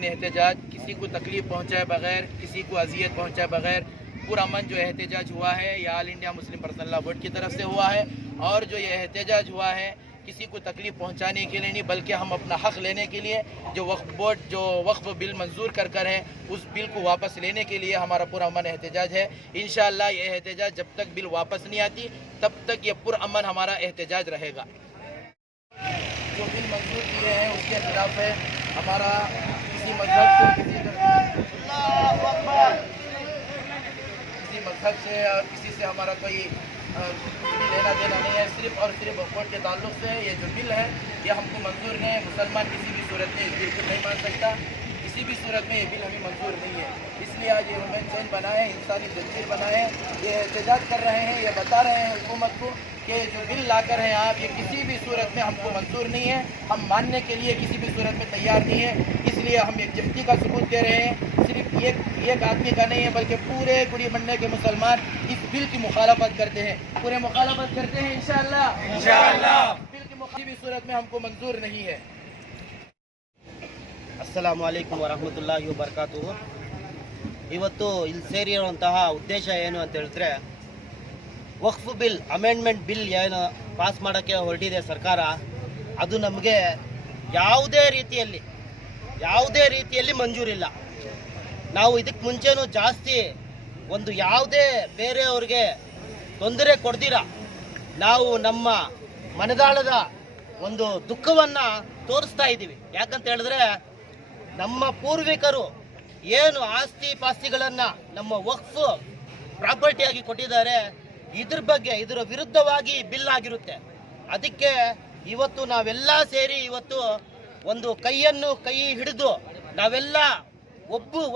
एहतजाज किसी को तकलीफ पहुंचाए बगैर, किसी को अजियत पहुंचाए बगैर पुरअमन जो एहतजाज हुआ है ये all India Muslim personal law board की तरफ से हुआ है। और जो ये एहतजाज हुआ है किसी को तकलीफ पहुंचाने के लिए नहीं, बल्कि हम अपना हक लेने के लिए जो वक्फ बोर्ड जो वक्फ बिल मंजूर कर है उस बिल को वापस लेने के लिए हमारा पुरअमन एहतजाज है। इंशाअल्लाह ये एहतजाज जब तक बिल वापस नहीं आती तब तक ये पुरअमन हमारा एहतजाज रहेगा। जो बिल मंजूर किए हैं उसके खिलाफ है हमारा किसी मजहब से और किसी से हमारा कोई लेना देना नहीं है। सिर्फ और सिर्फ वक्फ बोर्ड के ताल्लुक से ये जो बिल है ये हमको मंजूर नहीं है। मुसलमान किसी भी सूरत में इस बिल को नहीं मान सकता, किसी भी सूरत में ये बिल हमें मंजूर नहीं है। इसलिए आज ये ह्यूमन चेंज बनाए, इंसानी जंजीर बनाए, ये एहतजाज कर रहे हैं, ये बता रहे हैं हुकूमत को कि जो बिल लाकर हैं आप ये किसी भी सूरत में हमको मंजूर नहीं है, हम मानने के लिए किसी भी सूरत में तैयार नहीं है। इसलिए हम एक जफ्ती का सबूत दे रहे हैं। सिर्फ एक आदमी का नहीं है बल्कि पूरे गुड़ी मंडे के मुसलमान इस बिल की मुखालफत करते हैं, पूरे मुखालफत करते हैं। इंशाअल्लाह बिल की किसी भी सूरत में हमको मंजूर नहीं है। ಅಸ್ಸಲಾಮು ಅಲೈಕುಂ ವರಹಮತುಲ್ಲಾಹಿ ವಬರಕಾತುಹು। ಇವತ್ತು ಇಲ್ಲಿ ಸೇರಿರುವಂತಹ ಉದ್ದೇಶ ಏನು ಅಂತ ಹೇಳಿದ್ರೆ, ವಕ್ಫ್ ಬಿಲ್ ಅಮೆಂಡ್ಮೆಂಟ್ ಬಿಲ್ ಏನು ಪಾಸ್ ಮಾಡೋಕ್ಕೆ ಹೊರಟಿದೆ ಸರ್ಕಾರ, ಅದು ನಮಗೆ ಯಾವುದೇ ರೀತಿಯಲ್ಲಿ ಮಂಜೂರಿಲ್ಲ. ನಾವು ಇದಕ್ಕೆ ಮುಂಚೆನೂ ಜಾಸ್ತಿ ಒಂದು ಯಾವುದೇ ಬೇರೆಯವ್ರಿಗೆ ತೊಂದರೆ ಕೊಡ್ದಿರ ನಾವು ನಮ್ಮ ಮನದಾಳದ ಒಂದು ದುಃಖವನ್ನು ತೋರಿಸ್ತಾ ಇದ್ದೀವಿ. ಯಾಕಂತ ಹೇಳಿದ್ರೆ ನಮ್ಮ ಪೂರ್ವಿಕರು ಏನು ಆಸ್ತಿ ಪಾಸ್ತಿಗಳನ್ನು ನಮ್ಮ ವಕ್ಫ್ ಪ್ರಾಪರ್ಟಿಯಾಗಿ ಕೊಟ್ಟಿದ್ದಾರೆ, ಇದರ ವಿರುದ್ಧವಾಗಿ ಬಿಲ್ ಆಗಿರುತ್ತೆ. ಅದಕ್ಕೆ ಇವತ್ತು ನಾವೆಲ್ಲ ಸೇರಿ ಇವತ್ತು ಒಂದು ಕೈ ಹಿಡಿದು ನಾವೆಲ್ಲ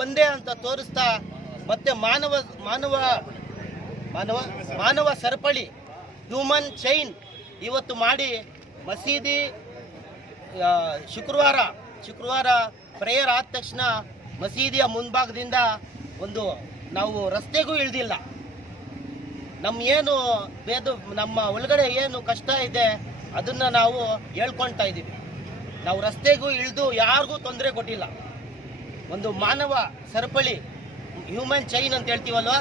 ಒಂದೇ ಅಂತ ತೋರಿಸ್ತಾ ಮತ್ತೆ ಮಾನವ ಸರಪಳಿ ಹ್ಯೂಮನ್ ಚೈನ್ ಇವತ್ತು ಮಾಡಿ ಮಸೀದಿ ಶುಕ್ರವಾರ ಪ್ರೇಯರ್ ಆದ ತಕ್ಷಣ ಮಸೀದಿಯ ಮುಂಭಾಗದಿಂದ ನಾವು ರಸ್ತೆಗೂ ಇಳಿದಿಲ್ಲ. ನಮ್ಮ ಒಳಗಡೆ ಏನು ಕಷ್ಟ ಇದೆ ಅದನ್ನ ನಾವು ಹೇಳ್ಕೊಳ್ತಾ ಇದ್ದೀವಿ. ನಾವು ರಸ್ತೆಗೂ ಇಳಿದು ಯಾರಿಗೂ ತೊಂದರೆ ಕೊಟ್ಟಿಲ್ಲ. ಒಂದು ಮಾನವ ಸರಪಳಿ ಹ್ಯೂಮನ್ ಚೈನ್ ಅಂತ ಹೇಳ್ತೀವಲ್ವ,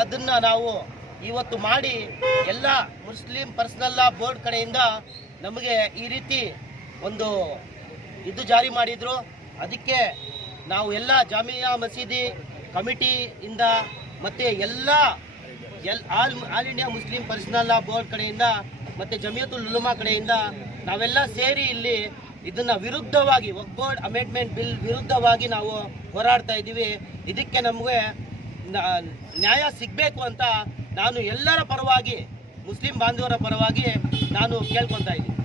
ಅದನ್ನ ನಾವು ಇವತ್ತು ಮಾಡಿ ಎಲ್ಲ ಮುಸ್ಲಿಂ ಪರ್ಸನಲ್ ಲಾ ಬೋರ್ಡ್ ಕಡೆಯಿಂದ ನಮಗೆ ಈ ರೀತಿ ಒಂದು ಇದು ಜಾರಿ ಮಾಡಿದ್ರು. ಅದಕ್ಕೆ ನಾವು ಎಲ್ಲ ಜಾಮಿಯಾ ಮಸೀದಿ ಕಮಿಟಿಯಿಂದ ಮತ್ತು all India Muslim personal law board ಕಡೆಯಿಂದ ಮತ್ತು ಜಮಿಯತುಲ್ ಉಲಮಾ ಕಡೆಯಿಂದ ನಾವೆಲ್ಲ ಸೇರಿ ಇಲ್ಲಿ ಇದನ್ನ ವಿರುದ್ಧವಾಗಿ ವಕ್ಫ್ ಬೋರ್ಡ್ ಅಮೆಂಡ್ಮೆಂಟ್ ಬಿಲ್ ವಿರುದ್ಧವಾಗಿ ನಾವು ಹೋರಾಡ್ತಾ ಇದ್ದೀವಿ. ಇದಕ್ಕೆ ನಮಗೆ ನ್ಯಾಯ ಸಿಗಬೇಕು ಅಂತ ನಾನು ಎಲ್ಲರ ಪರವಾಗಿ, ಮುಸ್ಲಿಂ ಬಾಂಧವರ ಪರವಾಗಿ ನಾನು ಕೇಳ್ಕೊತಾ ಇದ್ದೀನಿ.